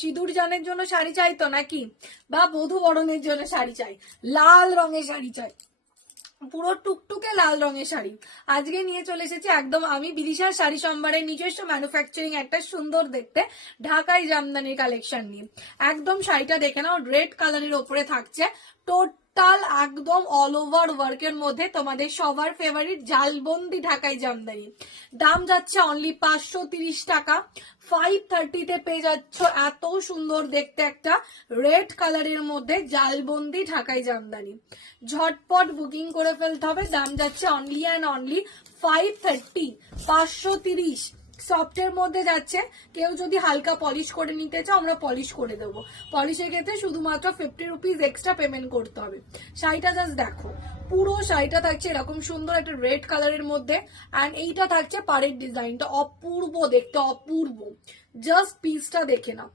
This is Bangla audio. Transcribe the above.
সিঁদুর জানের জন্য শাড়ি চাই তো নাকি, বা বধূ বরণের জন্য শাড়ি চাই, লাল রঙের শাড়ি চাই, পুরো টুকটুকে লাল রঙের শাড়ি আজকে নিয়ে চলে এসেছি একদম আমি বিদিশার শাড়ি সম্ভারের নিজস্ব ম্যানুফ্যাকচারিং একটা সুন্দর দেখতে ঢাকাই জামদানির কালেকশন নিয়ে। একদম শাড়িটা দেখে নাও, রেড কালারের ওপরে থাকছে টোটাল একদম অল ওভার ওয়ার্কের মধ্যে তোমাদের সবার ফেভারিট জালবন্দি ঢাকাই জামদানি। দাম যাচ্ছে অনলি 530 টাকা। 530 পেয়ে যাচ্ছ এত সুন্দর দেখতে একটা রেড কালারের মধ্যে জালবন্দি ঢাকাই জামদানি। ঝটপট বুকিং করে ফেলতে হবে। দাম যাচ্ছে অনলি অ্যান্ড অনলি 530, 530। সফটের মধ্যে যাচ্ছে। কেউ যদি হালকা পলিশ করে নিতে চাও আমরা পলিশ করে দেবো। পলিশের ক্ষেত্রে শুধুমাত্র 50 রুপিস এক্সট্রা পেমেন্ট করতে হবে। শাড়িটা জাস্ট দেখো, পুরো শাড়িটা থাকছে এরকম সুন্দর একটা রেড কালারের মধ্যে, অ্যান্ড এইটা থাকছে পাড়ের ডিজাইনটা অপূর্ব দেখতে, অপূর্ব। জাস্ট পিসটা দেখে নাও।